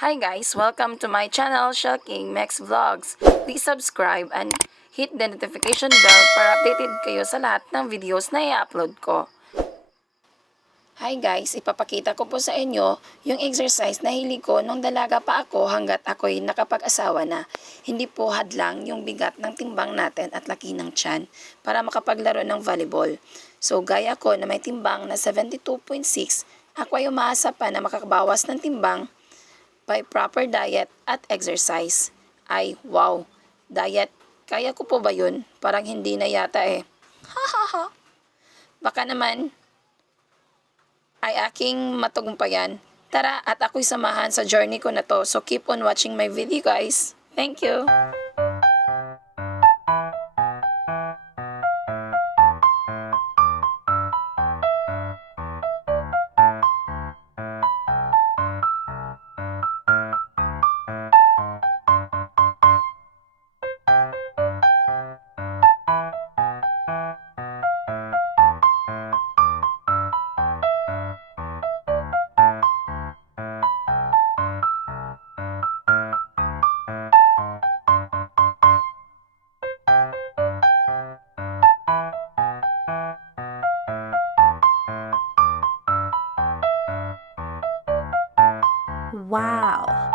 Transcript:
Hi guys, welcome to my channel, Shellking Mex Vlogs. Please subscribe and hit the notification bell para updated kayo sa lahat ng videos na i-upload ko. Hi guys, ipapakita ko po sa inyo yung exercise na hili ko nung dalaga pa ako hanggat ako'y nakapag-asawa na. Hindi po hadlang yung bigat ng timbang natin at laki ng tiyan para makapaglaro ng volleyball. So gaya ko na may timbang na 72.6, ako ay umaasa pa na makakabawas ng timbang by proper diet at exercise. Ay, wow! Diet, kaya ko po ba yun? Parang hindi na yata eh. Ha ha ha! Baka naman ay aking matagumpayan. Tara at ako'y samahan sa journey ko na to. So keep on watching my video guys. Thank you! Wow!